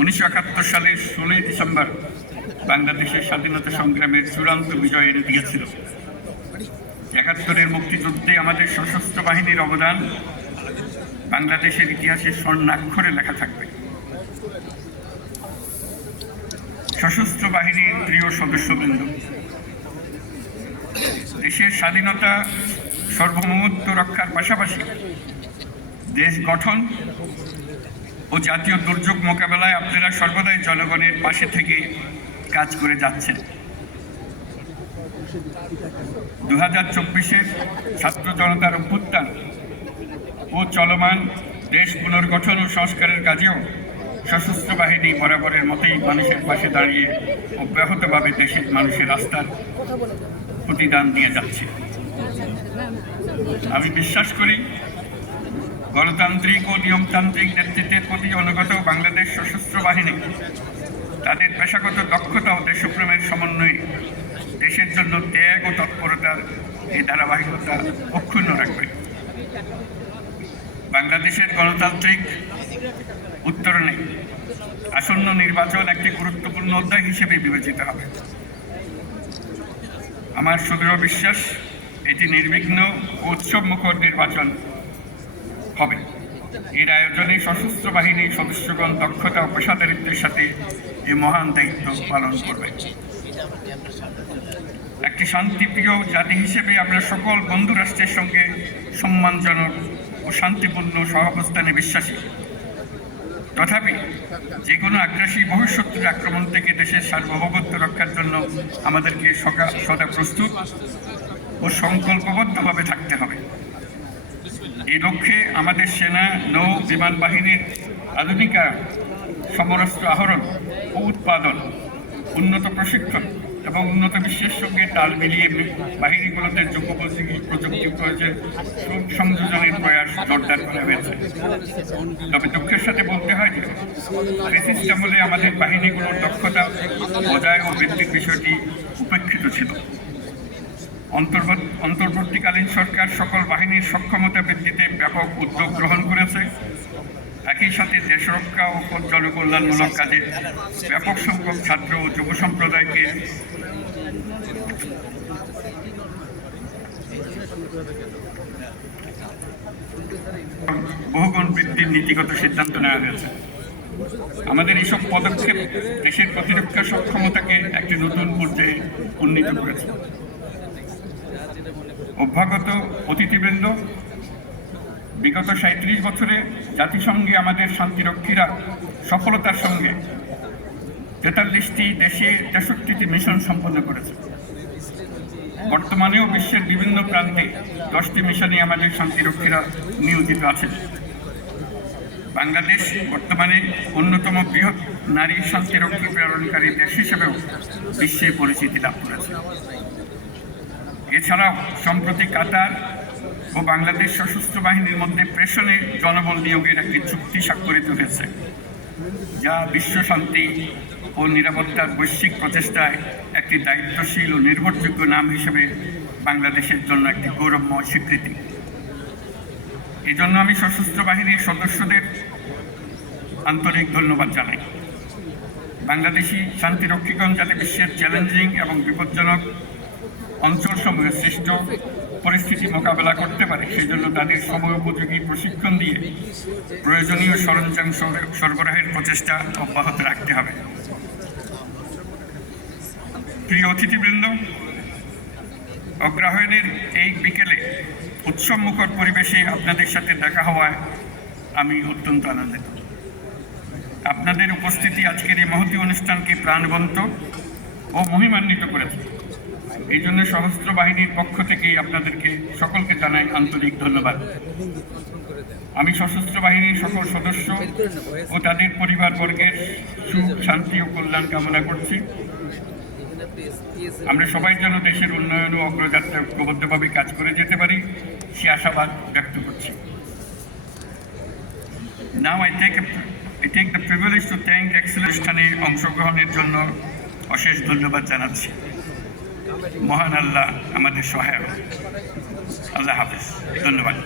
1971 সালের 16 ডিসেম্বর বাংলাদেশের স্বাধীনতা সংগ্রামের চূড়ান্ত বিজয় এনে দিয়েছিল। 71-এর মুক্তিযুদ্ধে আমাদের সশস্ত্র বাহিনীর অবদান বাংলাদেশের ইতিহাসে স্বর্ণাক্ষরে লেখা থাকবে। সশস্ত্র বাহিনীর প্রিয় সদস্যবৃন্দ, দেশের স্বাধীনতা সার্বভৌমত্ব রক্ষার পাশাপাশি দেশ গঠন ও জাতীয় দুর্যোগ মোকাবেলায় আপনারা সর্বদাই জনগণের পাশে থেকে কাজ করে যাচ্ছেন। 2024-এর ছাত্র জনতার অভ্যুত্থান ও চলমান দেশ পুনর্গঠন ও সংস্কারের কাজেও সশস্ত্র বাহিনী বরাবরের মতোই মানুষের পাশে দাঁড়িয়ে অব্যাহতভাবে দেশের মানুষের আস্থার প্রতিদান দিয়ে যাচ্ছে। আমি বিশ্বাস করি গণতান্ত্রিক ও নিয়মতান্ত্রিক নেতৃত্বের প্রতি অনুগত বাংলাদেশ সশস্ত্র বাহিনী তাদের পেশাগত দক্ষতা ও দেশপ্রেমের সমন্বয়ে দেশের জন্য ত্যাগ ও তৎপরতার এই ধারাবাহিকতা অক্ষুণ্ণ রাখবে। বাংলাদেশের গণতান্ত্রিক উত্তরণে আসন্ন নির্বাচন একটি গুরুত্বপূর্ণ অধ্যায় হিসেবে বিবেচিত হবে। আমার সুদৃঢ় বিশ্বাস এটি নির্বিঘ্ন ও উৎসবমুখর নির্বাচন হবে। এর আয়োজনে সশস্ত্র বাহিনীর সদস্যগণ দক্ষতা ও পেশাদারিত্বের সাথে এই মহান দায়িত্ব পালন করবে। একটি শান্তিপ্রিয় জাতি হিসেবে আমরা সকল বন্ধু রাষ্ট্রের সঙ্গে সম্মানজনক ও শান্তিপূর্ণ সহাবস্থানে বিশ্বাসী। তথাপি যে কোনো আগ্রাসী বহিঃশত্রুর আক্রমণ থেকে দেশের সার্বভৌমত্ব রক্ষার জন্য আমাদেরকে সদা প্রস্তুত ও সংকল্পবদ্ধভাবে থাকতে হবে। এই লক্ষ্যে আমাদের সেনা নৌ বিমান বাহিনীর আধুনিকায়ন, সমরাস্ত্র আহরণ ও উৎপাদন, উন্নত প্রশিক্ষণ এবং উন্নত বিশ্বের সঙ্গে তাল মিলিয়ে বাহিনীগুলোতে যুগোপযোগী প্রযুক্তি প্রয়োগের সংযোজনের প্রয়াস জোরদার করা হয়েছে। তবে দুঃখের সাথে বলতে হয় যে ফ্যাসিস্ট আমলে আমাদের বাহিনীগুলোর দক্ষতা বজায় ও বৃদ্ধির বিষয়টি উপেক্ষিত ছিল। অন্তর্বর্তীকালীন সরকার সকল বাহিনীর সক্ষমতা বৃদ্ধিতে ব্যাপক উদ্যোগ গ্রহণ করেছে। একই সাথে দেশরক্ষা ও জনকল্যাণমূলক কাজে ব্যাপক সংখ্যক ছাত্র ও যুব সম্প্রদায়কে বহুগুণ বৃদ্ধির নীতিগত সিদ্ধান্ত নেওয়া হয়েছে। আমাদের এইসব পদক্ষেপ দেশের প্রতিরক্ষা সক্ষমতাকে একটি নতুন পর্যায়ে উন্নীত করেছে। অভ্যাগত অতিথিবৃন্দ, বিগত 37 বছরে জাতিসংঘে আমাদের শান্তিরক্ষীরা সফলতার সঙ্গে 43টি দেশে 63টি মিশন সম্পন্ন করেছে। বর্তমানেও বিশ্বের বিভিন্ন প্রান্তে 10টি মিশনে আমাদের শান্তিরক্ষীরা নিয়োজিত আছেন। বাংলাদেশ বর্তমানে অন্যতম বৃহৎ নারী শান্তিরক্ষী প্রেরণকারী দেশ হিসেবেও বিশ্বে পরিচিতি লাভ করেছে। এছাড়াও সম্প্রতি কাতার ও বাংলাদেশ সশস্ত্র বাহিনীর মধ্যে প্রেষণে জনবল নিয়োগের একটি চুক্তি স্বাক্ষরিত হয়েছে, যা বিশ্ব শান্তি ও নিরাপত্তার বৈশ্বিক প্রচেষ্টায় একটি দায়িত্বশীল ও নির্ভরযোগ্য নাম হিসেবে বাংলাদেশের জন্য একটি গৌরবময় স্বীকৃতি। এই জন্য আমি সশস্ত্র বাহিনীর সদস্যদের আন্তরিক ধন্যবাদ জানাই। বাংলাদেশি শান্তিরক্ষীগণ যাতে বিশ্বের চ্যালেঞ্জিং এবং বিপজ্জনক অঞ্চলসমূহে সৃষ্ট পরিস্থিতি মোকাবেলা করতে পারে, সেই জন্য তাদের সময়োপযোগী প্রশিক্ষণ দিয়ে প্রয়োজনীয় সরঞ্জাম সরবরাহের প্রচেষ্টা অব্যাহত রাখতে হবে। প্রিয় অতিথিবৃন্দ, অগ্রহায়ণের এই বিকেলে উৎসবমুখর পরিবেশে আপনাদের সাথে দেখা হওয়ায় আমি অত্যন্ত আনন্দিত। আপনাদের উপস্থিতি আজকের এই মহতী অনুষ্ঠানকে প্রাণবন্ত ও মহিমান্বিত করেছে। এই জন্য সশস্ত্র বাহিনীর পক্ষ থেকে আপনাদেরকে সকলকে জানাই আন্তরিক ধন্যবাদ। আমি সশস্ত্র বাহিনীর সকল সদস্য ও তাদের পরিবারবর্গের সুখ, শান্তি ও কল্যাণ কামনা করছি। আমরা সবাই যেন দেশের উন্নয়ন ও অগ্রযাত্রা ঐক্যবদ্ধভাবে কাজ করে যেতে পারি, সে আশাবাদ ব্যক্ত করছি। Now I take the privilege to thank Excellence অনুষ্ঠানে অংশগ্রহণের জন্য অশেষ ধন্যবাদ জানাচ্ছি। মহান আল্লাহ আমাদের সহায়ক। আল্লাহ হাফেজ। ধন্যবাদ।